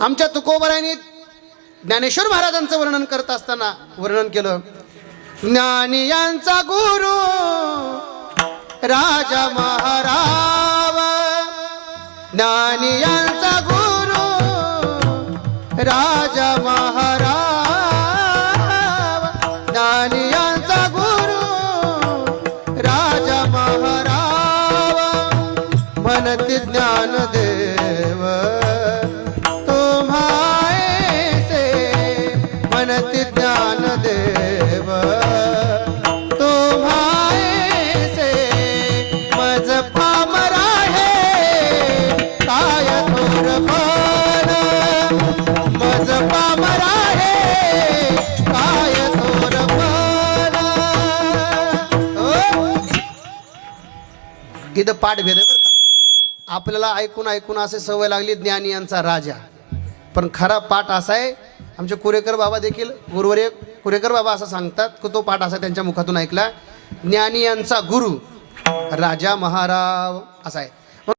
आमच्या तुकोबरायांनी ज्ञानेश्वर महाराजांचं वर्णन करत असताना वर्णन केलं, ज्ञानी यांचा गुरु राजा महाराव, ज्ञानी यांचा गुरु राजा महाराव, ज्ञानी यांचा गुरु राजा महाराव, म्हणती ज्ञानदेव तुम्हासे, म्हणती ज्ञानदेव तुम्हासे, मज पामरा हे काय थोरपण, मज पामरा हे काय थोरपण. इथं पाठ भेद बरं का, आपल्याला ऐकून ऐकून असे सवय लागली ज्ञानी यांचा राजा, पण खरा पाठ असा आहे. आमचे कुरेकर बाबा देखील, गुरुवर्य कुरेकर बाबा असं सांगतात की तो पाठ असा त्यांच्या मुखातून ऐकला, ज्ञानी यांचा गुरु राजा महाराव असा आहे.